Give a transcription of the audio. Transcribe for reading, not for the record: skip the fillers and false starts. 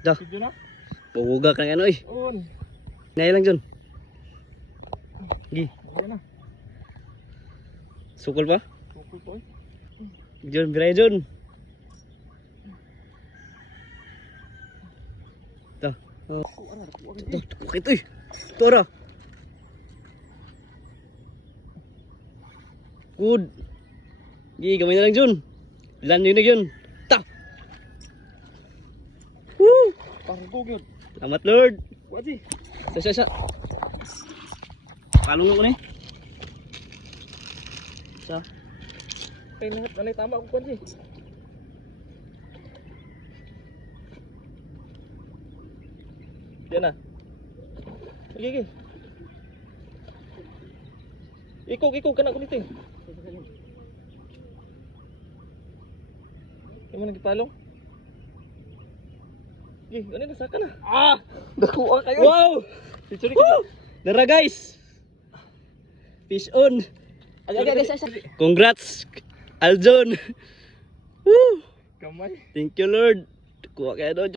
Dah. Sige na. Pahuga ka ng ano eh. On. Ngayon lang John. Gi. Okay na. Sukol pa? Sukol to eh. John, biray John. Dah. Oh. Tuh, ito eh. Tora. Good. Gi, gamay na lang John. Ilan yun na yun. Ta. Woo. Pargo yun. Selamat Lord. Wadi. Sa. Palong ako ni. Sa. Ay, nanay tama ako kwan si. Yan na. Sige. Ikog ka na ko nito eh. Yung mo nagipalong? Sige, ano na, saka na. Ah! Nakuha kayo. Wow! Woo! Dara guys. Fish on. Aga. Congrats Aljon. Woo! Kamay. Thank you Lord. Kuha kayo doon.